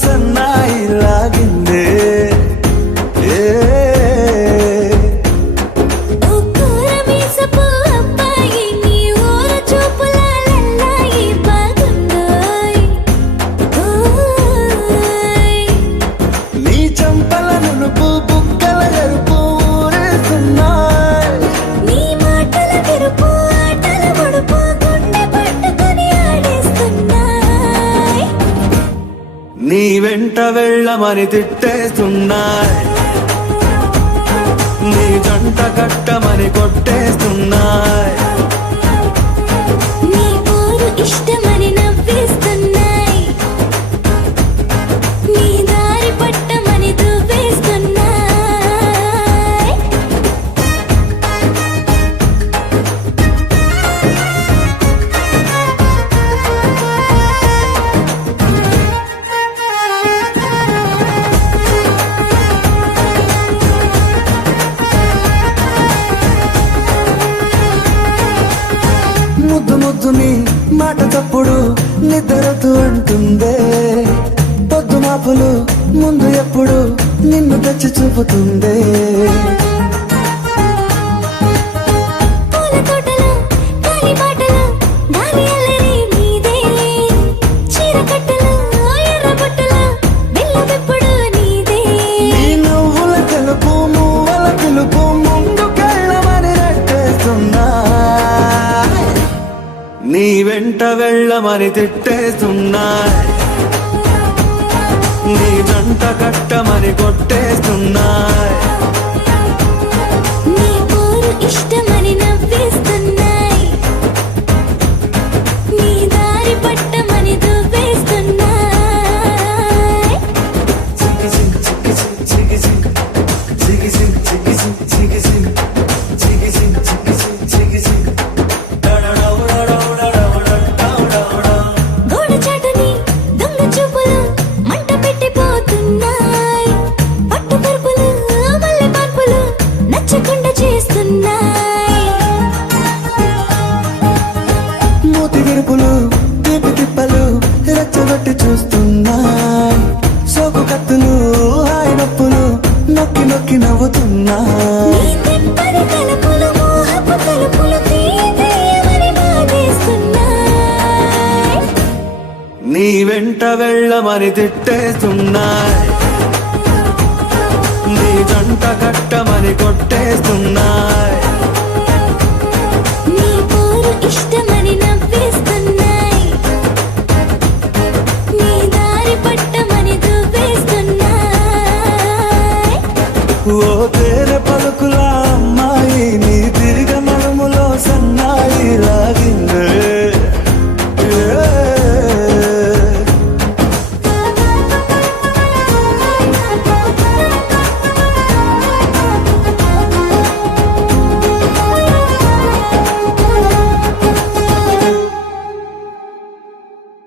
సన్నాయి లాగిందే నీ చంపల నునుపు బుగ్గల ఎరుపు ఊరేస్తున్నాయి నీ మాటల విరుపు ఆటల ముడుపు గుండె పట్టుకొని ఆడేస్తున్నాయి నీ వెంట వెళ్ళమని తిట్టేస్తున్నాయి నీ జంట కట్టమని కొట్టేస్తున్నాయి నీ ఊరు ఇష్టమని నవ్వేస్తున్నాయి నీ దారి పట్టమని దువ్వేస్తున్నాయి ముద్దు ముద్దుని మాట తప్పుడు నిద్రతూ అంటుందే పొద్దు మాపులు ముందు ఎప్పుడు నిన్ను తెచ్చి చూపుతుందే పూల తోటలో గాలి బాటలో గాలి అల్లరి నీదేలే చీర కట్టలో ఎర్ర బుట్టలో బెల్లమెప్పుడు నీదే నీ నువ్వుల తెలుపు మువ్వల పిలుపు ముందుకెళ్ళమని నెట్టేస్తున్నా నీ వెంట వెళ్ళమని తిట్టేస్తున్నాయి నీ జంట కట్టమని కొట్టేస్తున్నాయి నీ ఊరు ఇష్టమని నవ్వేస్తున్నాయి నీ దారి పట్టమని దువ్వేస్తున్నాయి గోడచాటుని దొంగ చూపులు మంట పెట్టిపోతున్నాయి పట్టు పరుపులు మల్లె మార్పులు నచ్చకుండా చేస్తున్నాయి మూతి విరుపులు తీపి తిప్పలు రెచ్చగొట్టి చూస్తున్నాయి సోకు కత్తులు హాయి నొప్పులు నొక్కి నొక్కి నవ్వుతున్నాయి నీ తెప్పని తలుపులు మోహపు తలుపులు తీయమని బాధేస్తున్నాయి నీ వెంట వెళ్ళమని తిట్టేస్తున్నాయి నీ జంట కట్టమని కొట్టేస్తున్నాయి